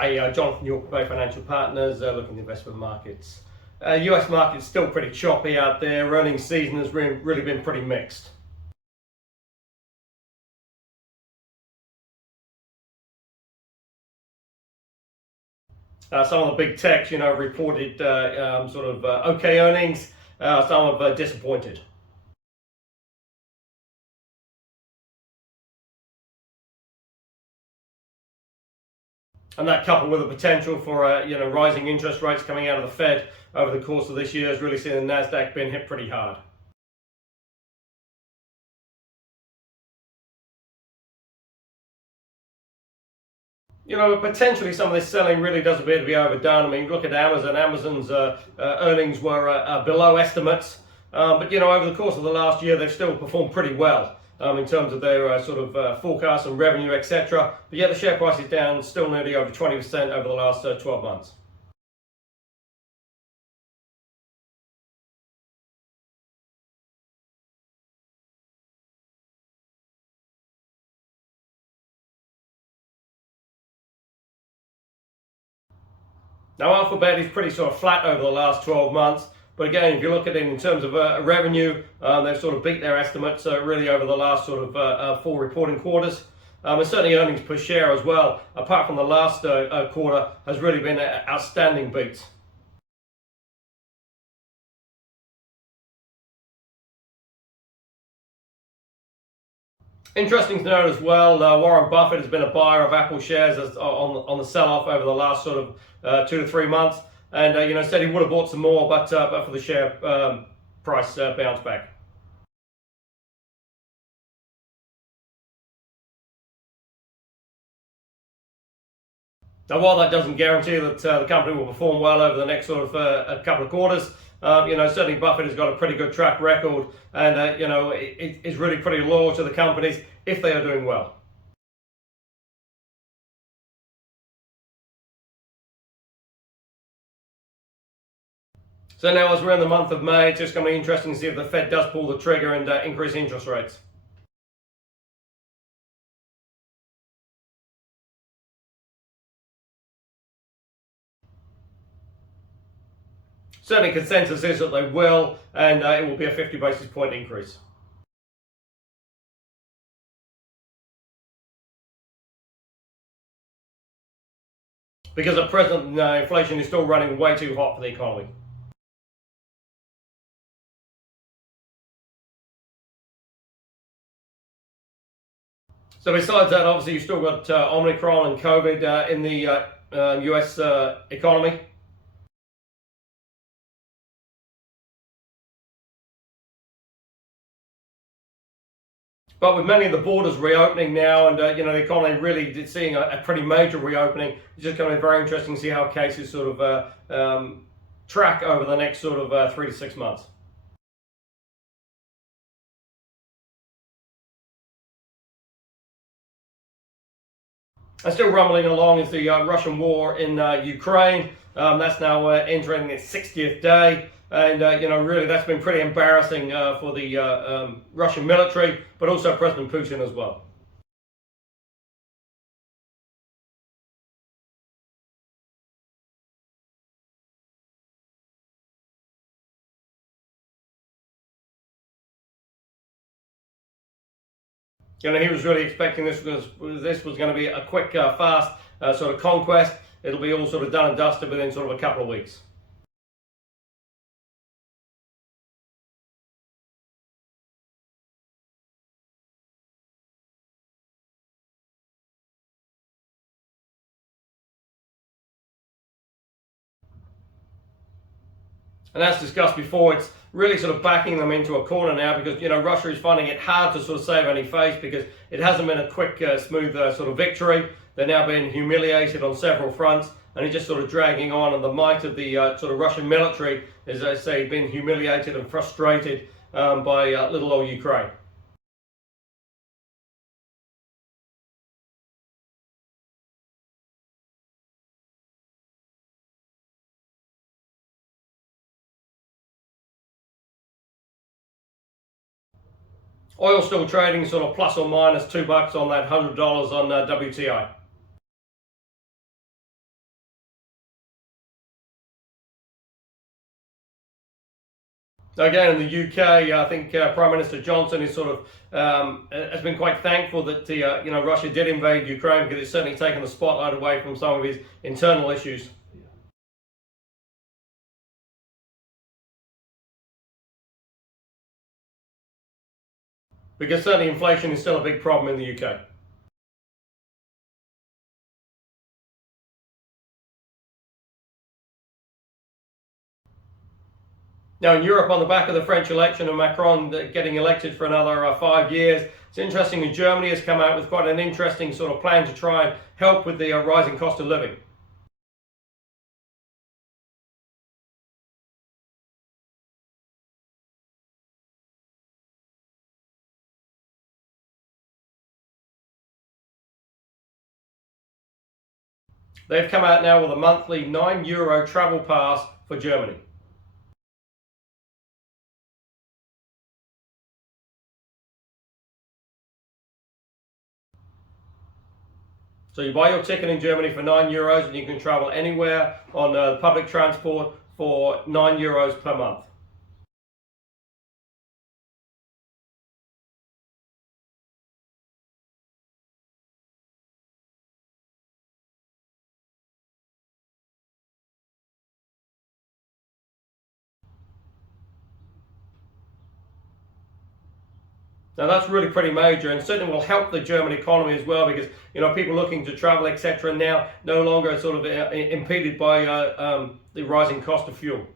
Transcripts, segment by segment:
Hey, Jonathan York, Bay Financial Partners, looking at investment markets. US market's still pretty choppy out there. Earnings season has really been pretty mixed. Some of the big techs, reported okay earnings. Some have disappointed. And that coupled with the potential for rising interest rates coming out of the Fed over the course of this year has really seen the Nasdaq being hit pretty hard. Potentially some of this selling really does appear to be overdone. I mean, look at Amazon. Amazon's earnings were below estimates, but over the course of the last year, they've still performed pretty well in terms of their forecasts and revenue, etc. But yet the share price is down still nearly over 20% over the last 12 months. Now, Alphabet is pretty sort of flat over the last 12 months. But again, if you look at it in terms of revenue, they've sort of beat their estimates really over the last four reporting quarters. And certainly earnings per share as well, apart from the last quarter, has really been outstanding beats. Interesting to note as well, Warren Buffett has been a buyer of Apple shares on the sell-off over the last 2 to 3 months, and said he would have bought some more, but for the share price bounce back. Now, while that doesn't guarantee that the company will perform well over the next a couple of quarters, certainly Buffett has got a pretty good track record, and is really pretty loyal to the companies if they are doing well. So now, as we're in the month of May, it's just going to be interesting to see if the Fed does pull the trigger and increase interest rates. Certainly consensus is that they will, and it will be a 50 basis point increase. Because at present, inflation is still running way too hot for the economy. So besides that, obviously you've still got Omicron and COVID in the US economy. But with many of the borders reopening now, and the economy really seeing a pretty major reopening, it's just going to be very interesting to see how cases track over the next 3 to 6 months. And still rumbling along is the Russian war in Ukraine. That's now entering its 60th day. And, really that's been pretty embarrassing for the Russian military, but also President Putin as well. He was really expecting this was going to be a quick, fast conquest. It'll be all done and dusted within a couple of weeks. And as discussed before, it's really backing them into a corner now because Russia is finding it hard to save any face because it hasn't been a quick, smooth victory. They're now being humiliated on several fronts, and it's just dragging on. And the might of the Russian military, as I say, being humiliated and frustrated by little old Ukraine. Oil still trading plus or minus $2 on that $100 on WTI. Again, in the UK, I think Prime Minister Johnson is sort of has been quite thankful that Russia did invade Ukraine, because it's certainly taken the spotlight away from some of his internal issues. Because certainly inflation is still a big problem in the UK. Now, in Europe, on the back of the French election and Macron getting elected for another 5 years, it's interesting that Germany has come out with quite an interesting sort of plan to try and help with the rising cost of living. They've come out now with a monthly €9 travel pass for Germany. So you buy your ticket in Germany for €9 and you can travel anywhere on public transport for €9 per month. Now that's really pretty major, and certainly will help the German economy as well, because people looking to travel, etc., now no longer sort of impeded by the rising cost of fuel.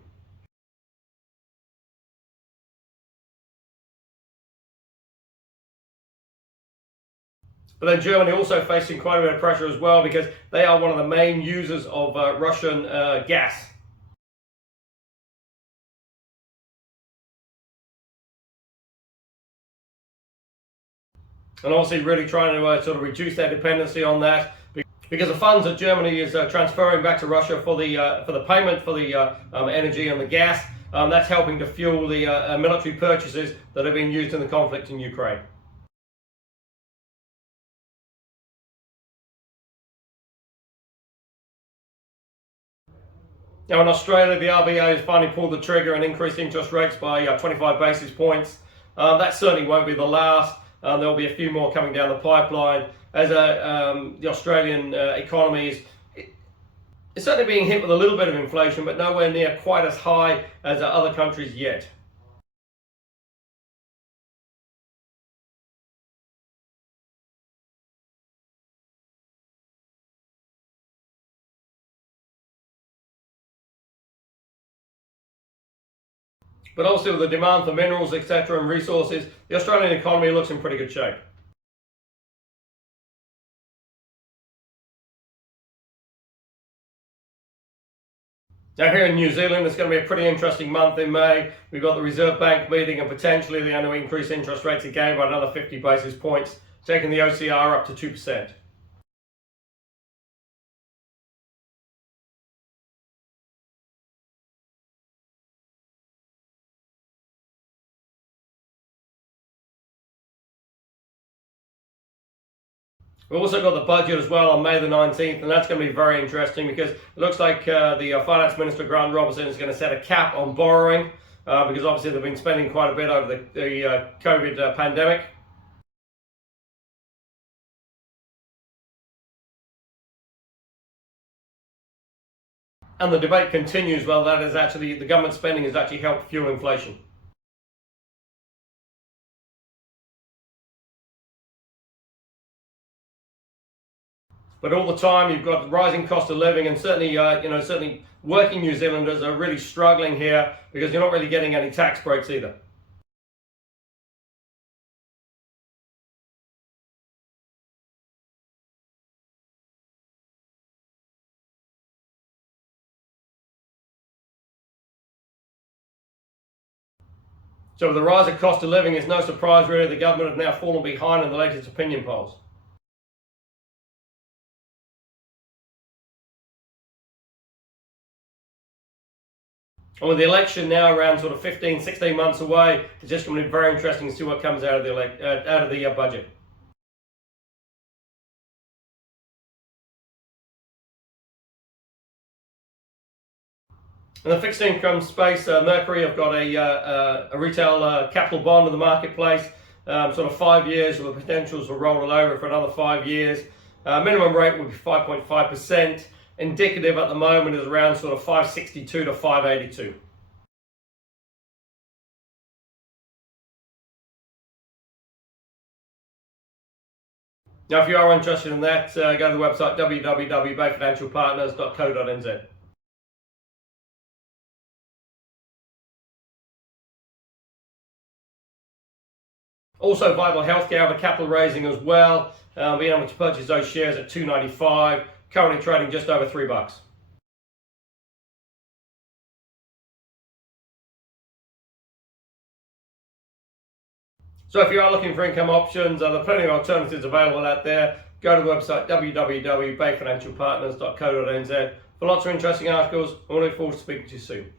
But then Germany also facing quite a bit of pressure as well, because they are one of the main users of Russian gas. And obviously really trying to sort of reduce their dependency on that, because the funds that Germany is transferring back to Russia for the payment for the energy and the gas, that's helping to fuel the military purchases that have been used in the conflict in Ukraine. Now in Australia, the RBA has finally pulled the trigger and increased interest rates by 25 basis points. That certainly won't be the last. There'll be a few more coming down the pipeline, as the Australian economy is certainly being hit with a little bit of inflation, but nowhere near quite as high as other countries yet. But also with the demand for minerals, etc., and resources, the Australian economy looks in pretty good shape. Now here in New Zealand, it's going to be a pretty interesting month in May. We've got the Reserve Bank meeting, and potentially they're going to increase interest rates again by another 50 basis points, taking the OCR up to 2%. We've also got the budget as well on May the 19th, and that's going to be very interesting, because it looks like the Finance Minister, Grant Robertson, is going to set a cap on borrowing, because obviously they've been spending quite a bit over the COVID pandemic. And the debate continues, well, that is actually, the government spending has actually helped fuel inflation. But all the time, you've got rising cost of living, and certainly, certainly working New Zealanders are really struggling here, because you're not really getting any tax breaks either. So with the rise of cost of living, it's no surprise really the government have now fallen behind in the latest opinion polls. And with the election now around sort of 15, 16 months away, it's just going to be very interesting to see what comes out of the budget. In the fixed income space, Mercury have got a retail capital bond in the marketplace, sort of 5 years with the potentials for rolling over for another 5 years. Minimum rate would be 5.5%. Indicative at the moment is around sort of 562 to 582. Now, if you are interested in that, go to the website www.bayfinancialpartners.co.nz. Also, Vital Healthcare have a capital raising as well, being able to purchase those shares at $2.95, currently trading just over $3. So if you are looking for income options, there are plenty of alternatives available out there. Go to the website www.bayfinancialpartners.co.nz for lots of interesting articles, and we look forward to speaking to you soon.